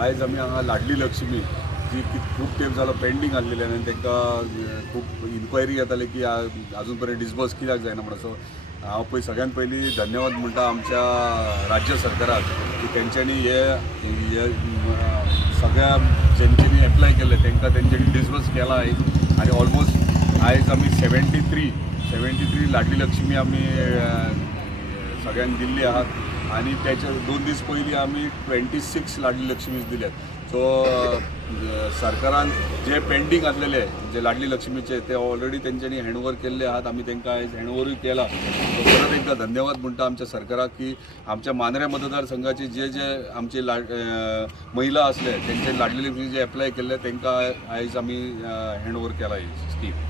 आयज आमी हांगा लाडली लक्ष्मी जी खूप तेंप जालो पेंडींग आसलेली आनी तांकां खूप इन्क्वायरी येताली की आजून पर्यंत डिस्बर्स कित्याक जायना म्हणून. सो हांव सगळ्यात पयलीं धन्यवाद म्हणटा आमच्या राज्य सरकाराक की तेंच्यांनी हे सगळ्या जेंच्यांनी एप्लाय केले तांकां तेंच्यांनी डिस्बर्स केला आनी ऑलमोस्ट आयज आमी 73 लाडली लक्ष्मी आमी सगळ्यांक दिल्ली आहात आनी त्याच्या 2 दीस पयलीं आमी 26 लाडली लक्ष्मीज दिल्यात. सो सरकारान जे पेंडींग आसलेले जे लाडली लक्ष्मीचे ते ऑलरेडी तेंच्यांनी हँडओवर केल्ले आहात. आमी तांकां आयज हँडओवरूय केला. सो परत एकदा धन्यवाद म्हणटा आमच्या सरकाराक की आमच्या मांद्रे मतदारसंघाचे जे आमचे महिला असले त्यांचे लाडली लक्ष्मी जे एप्लाय केले तांकां आयज आमी हँडओवर केला ही स्कीम.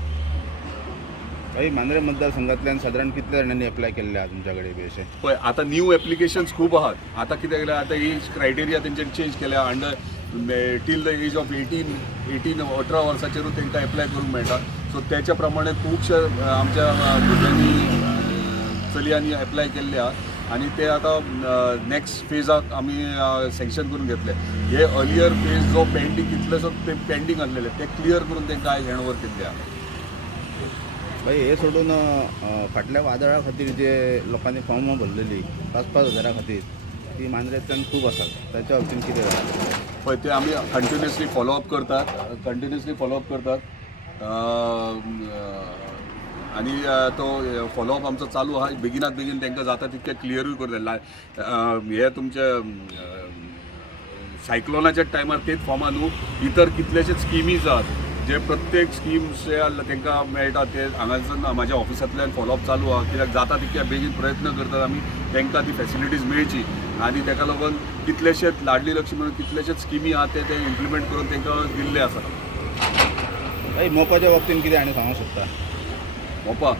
काही मांद्रे मतदारसंघातल्यान साधारण कितल्या जाणांनी एप्लाय केल्ले आहा तुमच्याकडे बी अशें? पळय आतां न्यू एप्लिकेशन्स खूप आहात. आतां कितें केलें आतां एज क्रायटेरिया तेंच्यांनी चेंज केल्या. Under till the age of 18 वर्साचेरूच तांकां एप्लाय करूंक मेळटा. सो त्याच्या प्रमाणे खुबशे आमच्या भुरग्यांनी चलयांनी एप्लाय केल्ले आहात आनी ते आतां नेक्स्ट फेजाक आमी सँक्शन करून घेतले. हे अर्लियर फेज जो पेंडींग कितलेसो ते पेंडींग आसलेले ते क्लियर करून तांकां आयज हँडओवर केल्ले आहा. भाई हे सोडून फाटल्या वादळा खातीर जे लोकांनी फॉर्मां भरलेली 5-5 हजारा खातीर ती मांद्रेंतल्यान खूब आसात. त्याच्या बाबतींत कितें जाता? पळय ते आमी कंटिन्युअसली फॉलोअप करतात आनी तो फॉलोअप आमचो चालू आहा. बेगिनात बेगीन तांकां जाता तितकें क्लियरूय करतले. हे तुमचे सायक्लोनाच्या टायमार तेच फॉर्मां न्हू इतर कितलेशेच स्किमीज आहात जे प्रत्येक स्कीम्स तांकां मेळटा ते हांगासून म्हाज्या ऑफिसांतल्यान फॉलोअप चालू आहा. कित्याक जाता तितके बेगीन प्रयत्न करतात आमी तांकां ती फॅसिलिटीज मेळची आनी ताका लागून कितलेशेच लाडली लक्ष्मी म्हणून कितलेशेच स्किमी आहात ते इम्प्लिमेंट करून तांकां दिल्ले आसात. भाई मोपाच्या बाबतींत कितें आनी सांगूंक शकता? मोपा